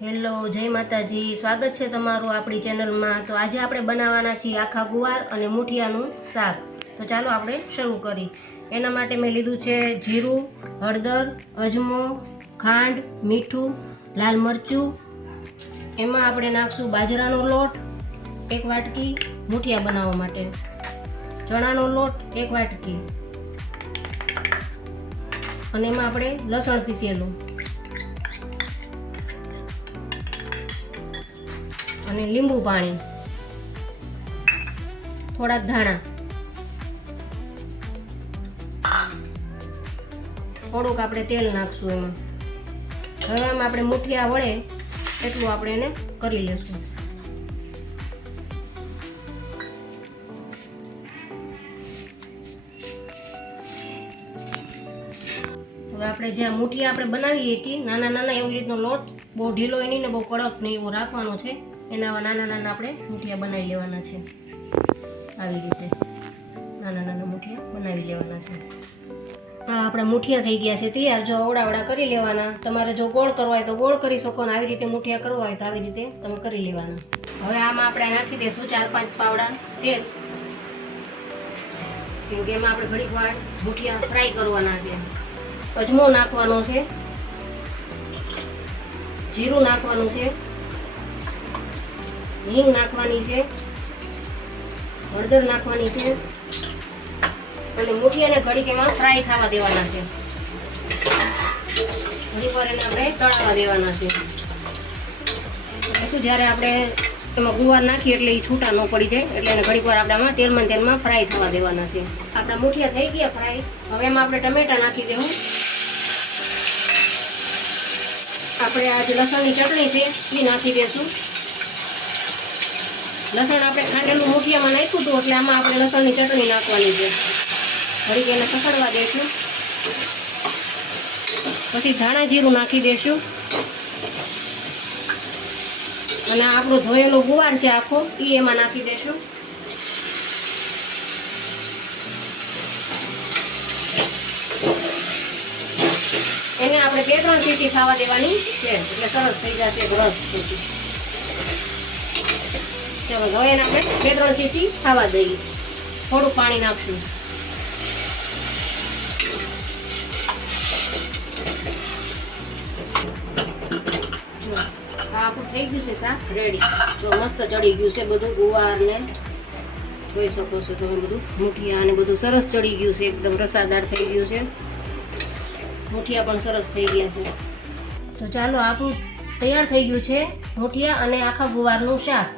Hello, જય માતાજી। સ્વાગત છે તમારું આપણી ચેનલમાં। તો આજે આપણે બનાવવાના છીએ આખા ગુવાર અને મૂઠિયાનું શાક। તો ચાલો આપણે શરૂ કરી। એના માટે મેં લીધું છે જીરું, હળદર, અજમો, ખાંડ, મીઠું, લાલ મરચું। એમાં આપણે નાખશું બાજરાનો લોટ 1 વાટકી મૂઠિયા બનાવવા માટે, ચણાનો લોટ 1 વાટકી, અને એમાં આપણે લસણ પીસેલું અને લીંબુ પાણી, થોડાક ધાણા, થોડુંક આપણે તેલ નાખશું એમાં। હવે આમાં આપણે મૂઠિયા વળે એટલું આપણે એને કરી લેશું। હવે આપણે જે મૂઠિયા આપણે બનાવીએ કે નાના નાના એવી રીતનો લોટ, બહુ ઢીલો નહીં ને બહુ કડક નહીં એવો રાખવાનો છે। એના નાના નાના આપણે મૂઠિયા બનાવી લેવાના છે। આવી રીતે નાના નાના મૂઠિયા બનાવી લેવાના છે। હા, આપણા મૂઠિયા થઈ ગયા છે તૈયાર। જો અવડા કરી લેવાના। તમારે જો ગોળ કરવા હોય તો ગોળ કરી શકો, ને આવી રીતે મૂઠિયા કરવા હોય તો આવી રીતે તમે કરી લેવાના। હવે આમાં આપણે નાખી દઈશું 4-5 પાવડા તેલ, કેમ કે એમાં આપણે ઘડીક વાર મૂઠિયા ફ્રાય કરવાના છે। અજમો નાખવાનો છે, જીરું નાખવાનું છે, હિંગ નાખવાની છે, હળદર નાખવાની છે, અને મૂઠિયાને ઘડીક એમાં ફ્રાય થવા દેવાના છે। ઘડીક વાર એને આપણે તળાવવા દેવાના છે। જ્યારે આપણે એમાં ગુવાર નાખીએ એટલે એ છૂટા ન પડી જાય, એટલે એને ઘડીક વાર આપણે આમાં તેલમાં ફ્રાય થવા દેવાના છે। આપણા મૂઠિયા થઈ ગયા ફ્રાય। હવે એમાં આપણે ટમેટા નાખી દેવું। આપણે આ જે લસણની ચટણી છે એ નાખી દઈશું। લસણ આપણે ખાંડેલું મૂઠિયામાં નાખ્યું હતું, એટલે આમાં આપણે લસણની ચટણી નાખવાની છે। ઘડીક એને ખસડવા દઈશું, પછી ધાણા જીરું નાખી દઈશું, અને આપણો ધોયેલો ગુવાર છે આખો એ એમાં નાખી દઈશું। એને આપણે 2-3 સીટી ખાવા દેવાની છે, એટલે સરસ થઈ જશે રસ પછી। ચાલો હવે એને આપણે 2-3 સીટી ખાવા દઈએ। થોડું પાણી નાખશું। જો આ આપણું થઈ ગયું છે શાક રેડી। જો મસ્ત ચડી ગયું છે બધું ગુવાર ને, જોઈ શકો છો તમે બધું મૂઠિયા અને બધું સરસ ચડી ગયું છે, એકદમ રસાદાર થઈ ગયું છે। મૂઠિયા પણ સરસ થઈ ગયા છે। તો ચાલો આપણું તૈયાર થઈ ગયું છે મૂઠિયા અને આખા ગુવારનું શાક।